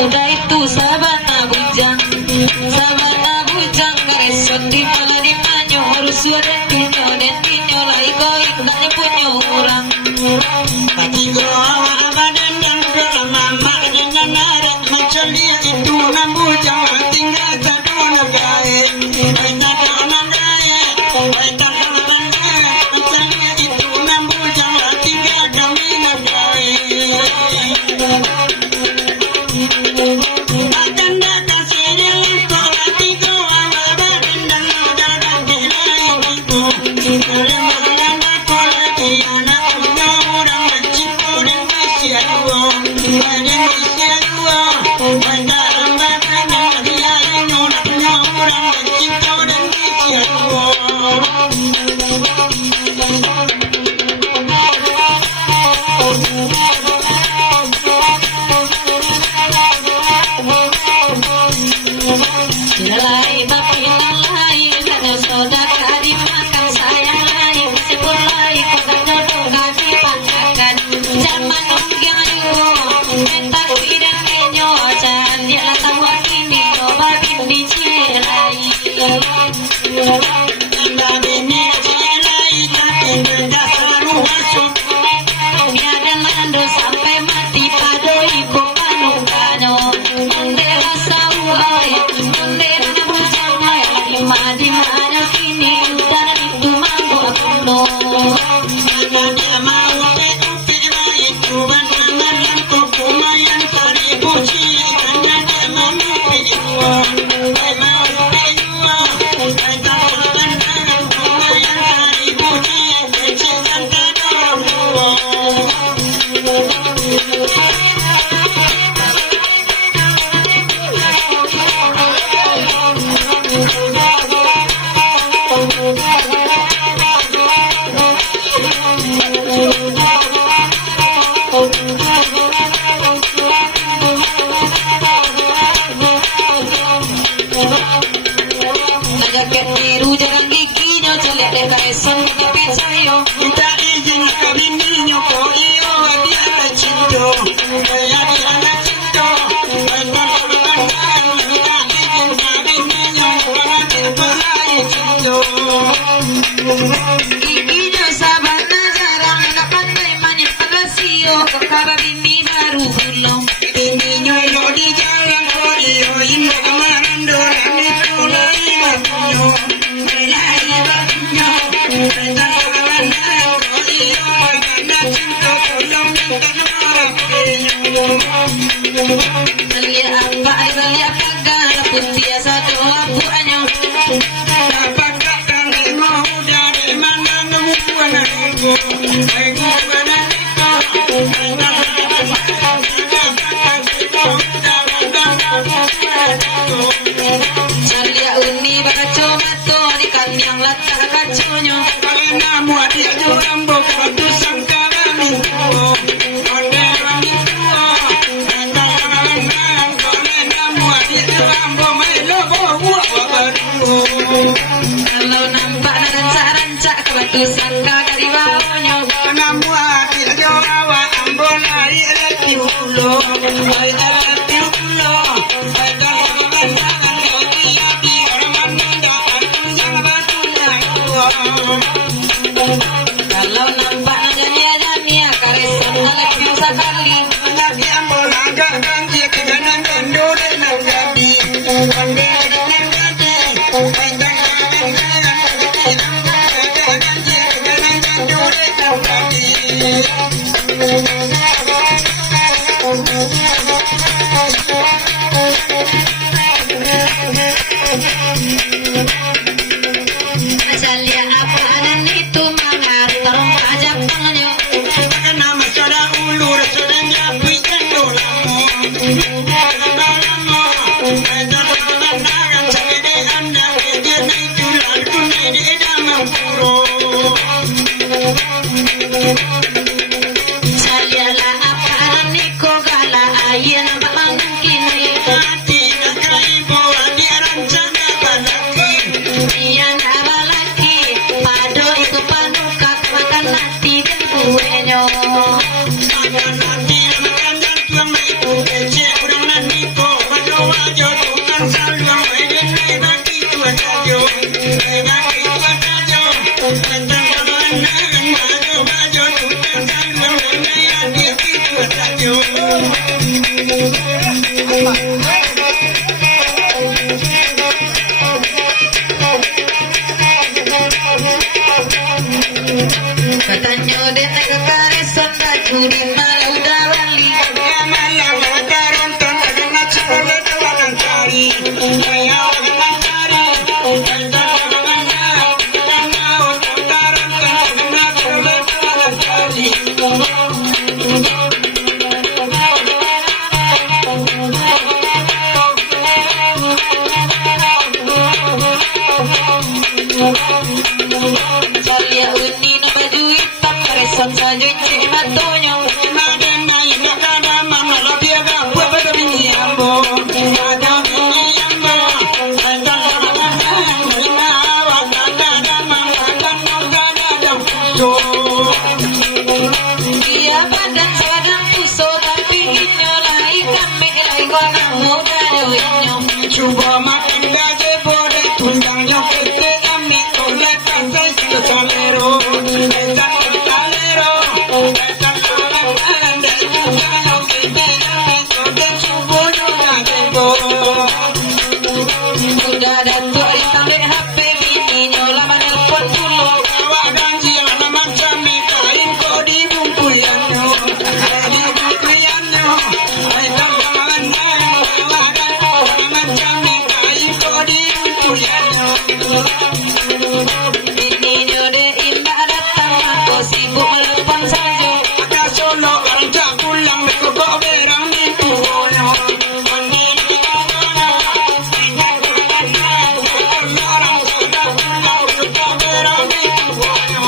Udah itu sabana bujang garesot di malah di manyo harus suara tinyo dan tinyo lai koi kudane punyo orang pati groa abadan dan groa mama dengan narat macam dia itu nambujang tinggal satu negara kita kanan gaya kita kanan gaya macam dia itu nambujang tinggal kami negara kalau nampak rancak-rancak ke batu sangka kari bawahnya kalau nampak nanya karesan alat biasa kali Asal Saja apa dan itu mengaruh terung pajak tangannya. Nama saudara ulur saudara pikan dolamu. Sajalah apa dan niko gala ayah nampak mungkin Hati nak kai bawa dia rancana balaki. dia nama laki pado itu panuka makan nanti dan kuenya. Makan hati makan dan tuang mai kece orang naniko wajo tukang salung mai den mai baki tua tajo. Mai baki tua tajo. Tentang kawan wajo tukang salung mai baki tua tajo. Katanya dia nak ke karesan baju di malau dawali. Saya uni na baju hitam karesan saja cik matonya. Dia badan sewadang puso tapi inyolai kami lai gonang muda dewenya. Cuba makin gaje boleh tunjangnya kete kami oleh kasih kesalero etan kesalero etan kesalero tunjangnya kete kami sudah subuh gaje boleh Udah ada tuh ditambah HP bini nyola menelpon dulu. awak ganji lama macam mikain kau di bungkuyannya di bungkuyannya etan kawannya awak ganji macam mikain kau di bungkuyannya. Bini nyode indah datang aku sibuk menelpon saja. Ada solo kerja pulang kok berang di punya. Mandi di mana? Orang sudah pulang kok berang di punya.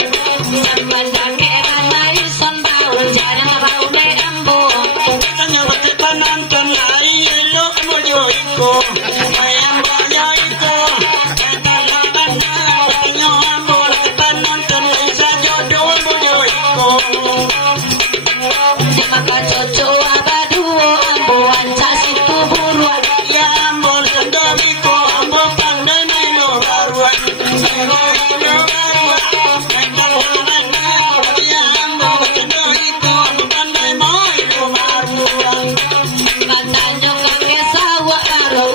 Pandang ke mana yuson bau jangan bau me ambo. Tanya waktu penonton hari elok mojo iko. Ayam banyo iko. Kata lawan banyo ambo penonton bisa jodoh mojo iko. Di maka cocok abaduo ambo ancak situ buruan. Ya ambo sendoriko ambo pandai melo baruan. Melo baruan. Ya ambo sendoriko ambo pandai melo baruan. Katanya kakek sawah karo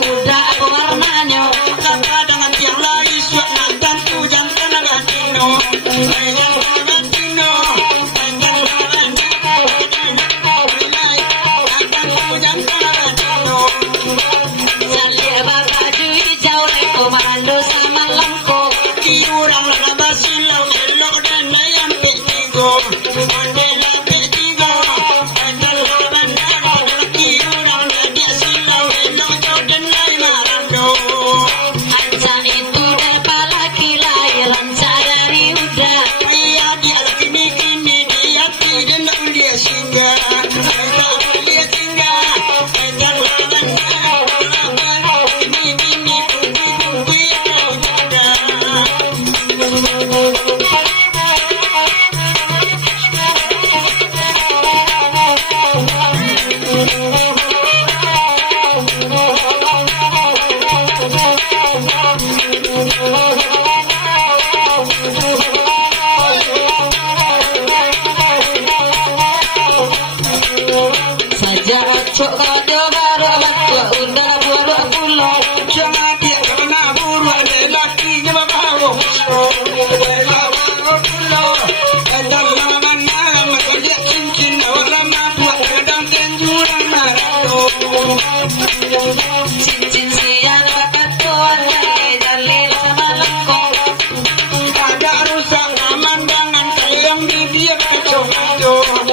yo